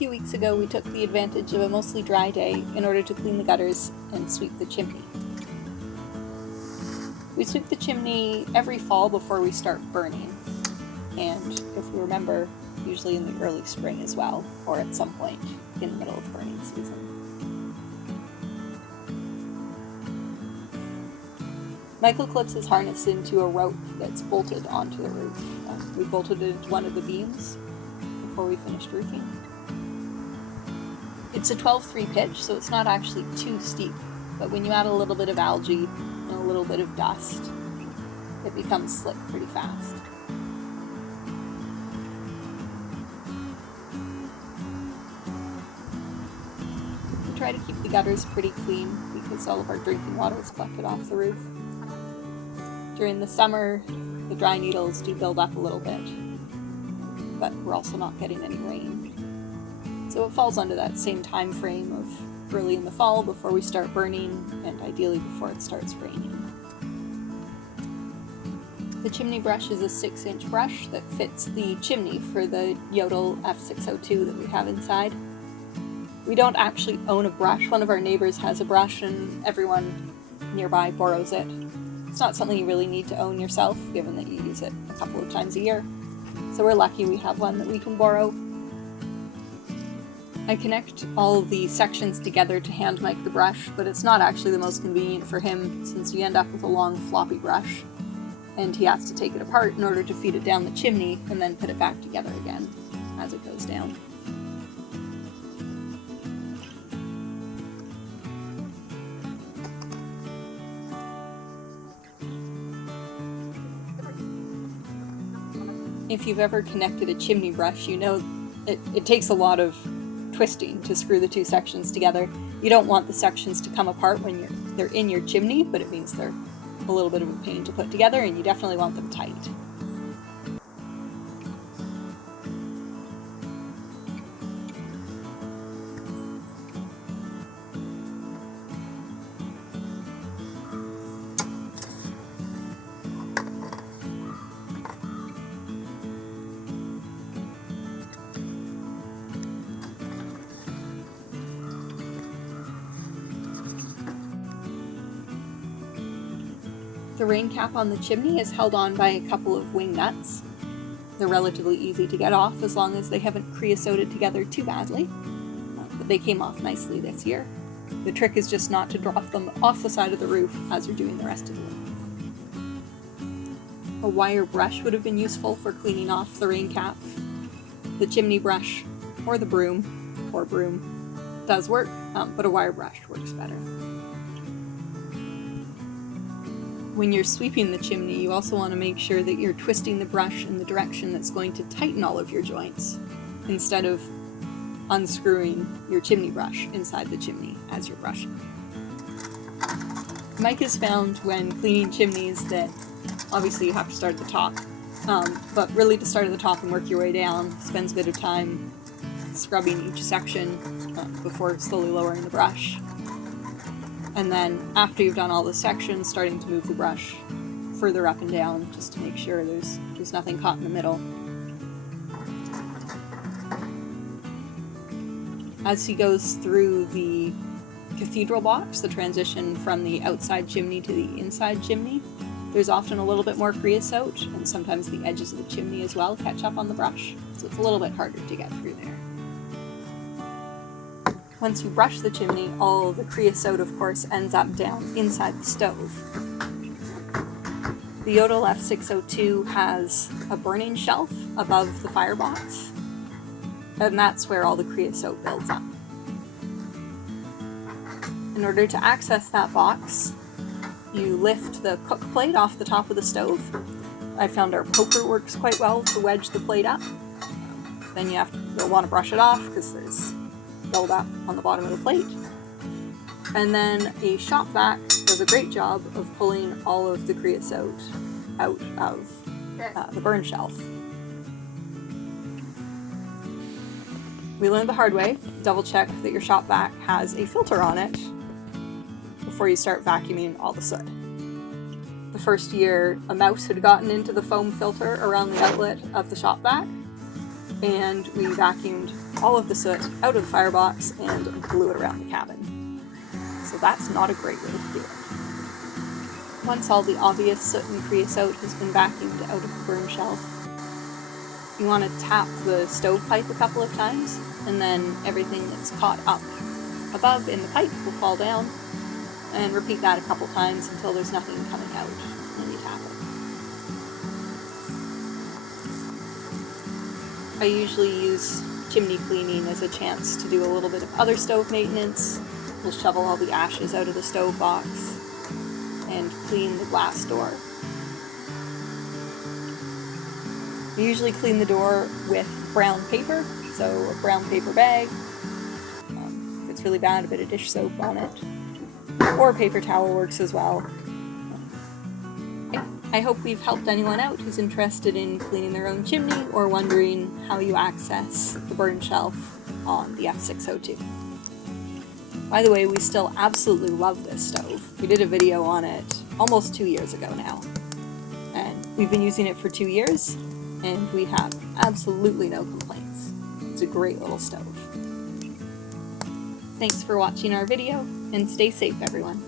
few weeks ago we took the advantage of a mostly dry day in order to clean the gutters and sweep the chimney. We sweep the chimney every fall before we start burning, and if we remember, usually in the early spring as well, or at some point in the middle of burning season. Michael clips his harness into a rope that's bolted onto the roof. We bolted it into one of the beams before we finished roofing. It's a 12-3 pitch, so it's not actually too steep, but when you add a little bit of algae and a little bit of dust, it becomes slick pretty fast. We try to keep the gutters pretty clean because all of our drinking water is collected off the roof. During the summer, the dry needles do build up a little bit, but we're also not getting any rain. So it falls under that same time frame of early in the fall before we start burning, and ideally before it starts raining. The chimney brush is a 6-inch brush that fits the chimney for the Yodel F602 that we have inside. We don't actually own a brush. One of our neighbors has a brush and everyone nearby borrows it. It's not something you really need to own yourself, given that you use it a couple of times a year. So we're lucky we have one that we can borrow. I connect all the sections together to hand mic the brush, but it's not actually the most convenient for him since you end up with a long floppy brush, and he has to take it apart in order to feed it down the chimney and then put it back together again as it goes down. If you've ever connected a chimney brush, you know it takes a lot of twisting to screw the two sections together. You don't want the sections to come apart when they're in your chimney, but it means they're a little bit of a pain to put together, and you definitely want them tight. The rain cap on the chimney is held on by a couple of wing nuts. They're relatively easy to get off as long as they haven't creosoted together too badly, but they came off nicely this year. The trick is just not to drop them off the side of the roof as you're doing the rest of the roof. A wire brush would have been useful for cleaning off the rain cap. The chimney brush or the broom does work, but a wire brush works better. When you're sweeping the chimney, you also want to make sure that you're twisting the brush in the direction that's going to tighten all of your joints, instead of unscrewing your chimney brush inside the chimney as you're brushing. Mike has found when cleaning chimneys that obviously you have to start at the top, but really to start at the top and work your way down, spends a bit of time scrubbing each section before slowly lowering the brush. And then, after you've done all the sections, starting to move the brush further up and down, just to make sure there's nothing caught in the middle. As he goes through the cathedral box, the transition from the outside chimney to the inside chimney, there's often a little bit more creosote, and sometimes the edges of the chimney as well catch up on the brush, so it's a little bit harder to get through there. Once you brush the chimney, all the creosote, of course, ends up down inside the stove. The Yodel F602 has a burning shelf above the firebox, and that's where all the creosote builds up. In order to access that box, you lift the cook plate off the top of the stove. I found our poker works quite well to wedge the plate up. Then you'll want to brush it off because there's build up on the bottom of the plate. And then a shop vac does a great job of pulling all of the creosote out of the burn shelf. We learned the hard way. Double check that your shop vac has a filter on it before you start vacuuming all the soot. The first year, a mouse had gotten into the foam filter around the outlet of the shop vac, and we vacuumed all of the soot out of the firebox and blew it around the cabin. So that's not a great way to do it. Once all the obvious soot and creosote has been vacuumed out of the burn shelf, you want to tap the stovepipe a couple of times, and then everything that's caught up above in the pipe will fall down, and repeat that a couple times until there's nothing coming out when you tap it. I usually use chimney cleaning as a chance to do a little bit of other stove maintenance. We'll shovel all the ashes out of the stove box and clean the glass door. We usually clean the door with brown paper, so a brown paper bag. If it's really bad, a bit of dish soap on it. Or a paper towel works as well. I hope we've helped anyone out who's interested in cleaning their own chimney or wondering how you access the burn shelf on the F602. By the way, we still absolutely love this stove. We did a video on it almost 2 years ago now. And we've been using it for 2 years, and we have absolutely no complaints. It's a great little stove. Thanks for watching our video, and stay safe, everyone.